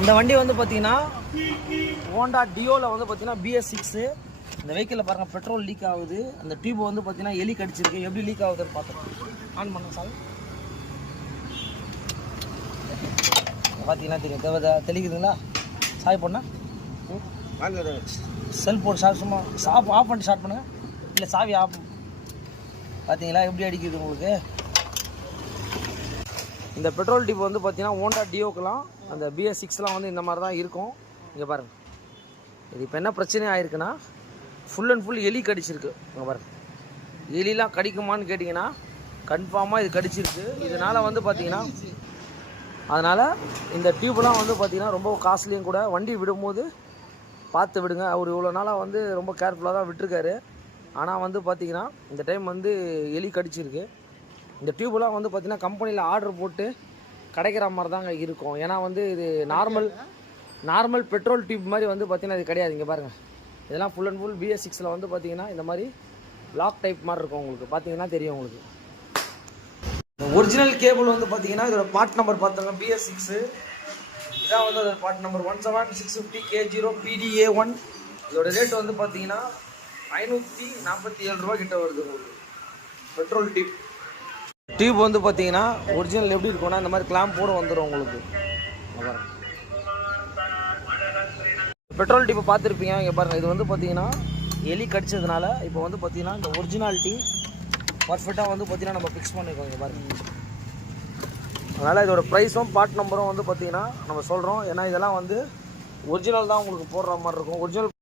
இந்த வண்டி வந்து பார்த்தீங்கன்னா ஹோண்டா டியோவில் வந்து பார்த்தீங்கன்னா BS6. இந்த வெஹிக்கிளில் பாருங்கள் பெட்ரோல் லீக் ஆகுது. அந்த டியூப் வந்து பார்த்தீங்கன்னா எலி கடிச்சிருக்கு. எப்படி லீக் ஆகுதுன்னு பார்த்தோம். ஆன் பண்ண சார் பார்த்தீங்கன்னா தெரியும். தெளிக்குதுங்களா? சாய் பண்ண செல் போட்டு சார் சும்மா ஆஃப் பண்ணிட்டு ஸ்டார்ட் பண்ணுங்கள். இல்லை சாவி ஆஃப். பார்த்தீங்களா எப்படி அடிக்குது உங்களுக்கு? இந்த பெட்ரோல் டியூப் வந்து பார்த்தீங்கன்னா ஹோண்டா டியோக்கெலாம் அந்த BS6லாம் வந்து இந்த மாதிரி தான் இருக்கும். இங்கே பாருங்கள். இது இப்போ என்ன பிரச்சனை ஆயிருக்குன்னா ஃபுல் அண்ட் ஃபுல் எலி கடிச்சிருக்கு. இங்கே பாருங்கள். எலிலாம் கடிக்குமான்னு கேட்டிங்கன்னா கன்ஃபார்மாக இது கடிச்சிருக்கு. இதனால் வந்து பார்த்தீங்கன்னா அதனால் இந்த டியூப்லாம் வந்து பார்த்திங்கன்னா ரொம்ப காஸ்ட்லியும் கூட. வண்டி விடும்போது பார்த்து விடுங்க. அவர் இவ்வளோ நாளாக வந்து ரொம்ப கேர்ஃபுல்லாக தான் விட்டுருக்காரு. ஆனால் வந்து பார்த்திங்கன்னா இந்த டைம் வந்து எலி கடிச்சிருக்கு. இந்த டியூப்லாம் வந்து பார்த்திங்கன்னா கம்பெனியில் ஆர்டர் போட்டு கிடைக்கிற மாதிரி தாங்க இருக்கும். ஏன்னா வந்து இது நார்மல் பெட்ரோல் டியூப் மாதிரி வந்து பார்த்திங்கன்னா இது கிடையாது. இங்கே பாருங்கள். இதெல்லாம் ஃபுல் அண்ட் ஃபுல் BS6ல் வந்து பார்த்திங்கன்னா இந்த மாதிரி லாக் டைப் மாதிரி இருக்கும். உங்களுக்கு பார்த்தீங்கன்னா தெரியும். உங்களுக்கு ஒரிஜினல் கேபிள் வந்து பார்த்தீங்கன்னா இதோட பார்ட் நம்பர் பார்த்தாங்க BS6. இதான் வந்து அதோட பார்ட் நம்பர் 17650 K0 PDA1. இதோட ரேட் வந்து பார்த்தீங்கன்னா 547 ரூபா கிட்ட வருது உங்களுக்கு. பெட்ரோல் டியூப் வந்து பார்த்தீங்கன்னா ஒரிஜினல் எப்படி இருக்கும்னா இந்த மாதிரி கிளாம்போடு வந்துடும் உங்களுக்கு. பெட்ரோல் டியூப்பை பார்த்துருப்பீங்க. இங்கே பாருங்கள். இது வந்து பார்த்தீங்கன்னா எலி கடிச்சதுனால இப்போ வந்து பார்த்தீங்கன்னா இந்த ஒரிஜினாலிட்டி பர்ஃபெக்டாக வந்து பார்த்தீங்கன்னா நம்ம ஃபிக்ஸ் பண்ணியிருக்கோம். இங்கே பாருங்கள். அதனால் இதோட ப்ரைஸும் பார்ட் நம்பரும் வந்து பார்த்தீங்கன்னா நம்ம சொல்கிறோம். ஏன்னா இதெல்லாம் வந்து ஒரிஜினல் தான் உங்களுக்கு போடுற மாதிரி இருக்கும். ஒரிஜினல்